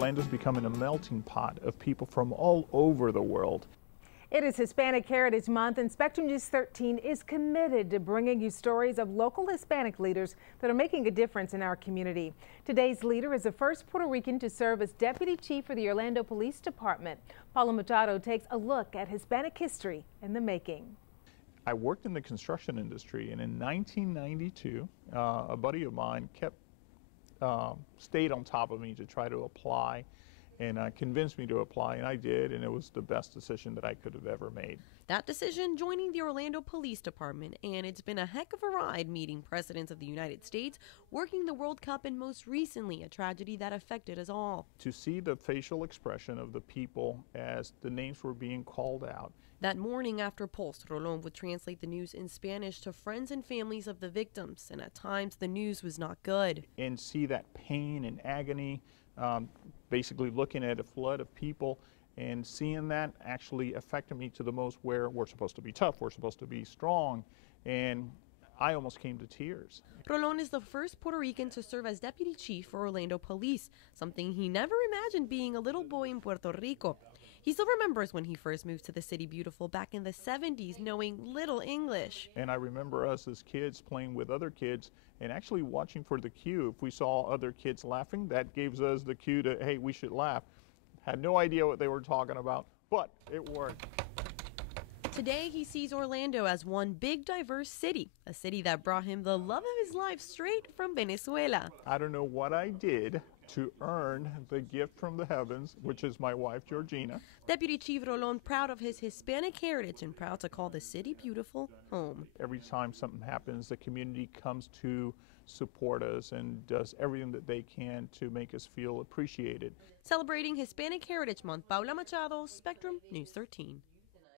Orlando's becoming a melting pot of people from all over the world. It is Hispanic Heritage Month, and Spectrum News 13 is committed to bringing you stories of local Hispanic leaders that are making a difference in our community. Today's leader is the first Puerto Rican to serve as deputy chief for the Orlando Police Department. Paula Machado takes a look at Hispanic history in the making. I worked in the construction industry, and in 1992, a buddy of mine stayed on top of me to try to apply, and convinced me to apply, and I did, and it was the best decision that I could have ever made. That decision, joining the Orlando Police Department, and it's been a heck of a ride meeting presidents of the United States, working the World Cup, and most recently a tragedy that affected us all. To see the facial expression of the people as the names were being called out. That morning after Post, Rolon would translate the news in Spanish to friends and families of the victims, and at times the news was not good. And see that pain and agony, basically looking at a flood of people and seeing that actually affected me to the most, where we're supposed to be tough, we're supposed to be strong, and I almost came to tears. Rolon is the first Puerto Rican to serve as deputy chief for Orlando Police, something he never imagined being a little boy in Puerto Rico. He still remembers when he first moved to the city beautiful back in the 70s, knowing little English. And I remember us as kids playing with other kids and actually watching for the cue. If we saw other kids laughing, that gives us the cue to, hey, we should laugh. Had no idea what they were talking about, but it worked. Today, he sees Orlando as one big, diverse city, a city that brought him the love of his life straight from Venezuela. I don't know what I did to earn the gift from the heavens, which is my wife, Georgina. Deputy Chief Rolon, proud of his Hispanic heritage and proud to call the city beautiful home. Every time something happens, the community comes to support us and does everything that they can to make us feel appreciated. Celebrating Hispanic Heritage Month, Paula Machado, Spectrum News 13.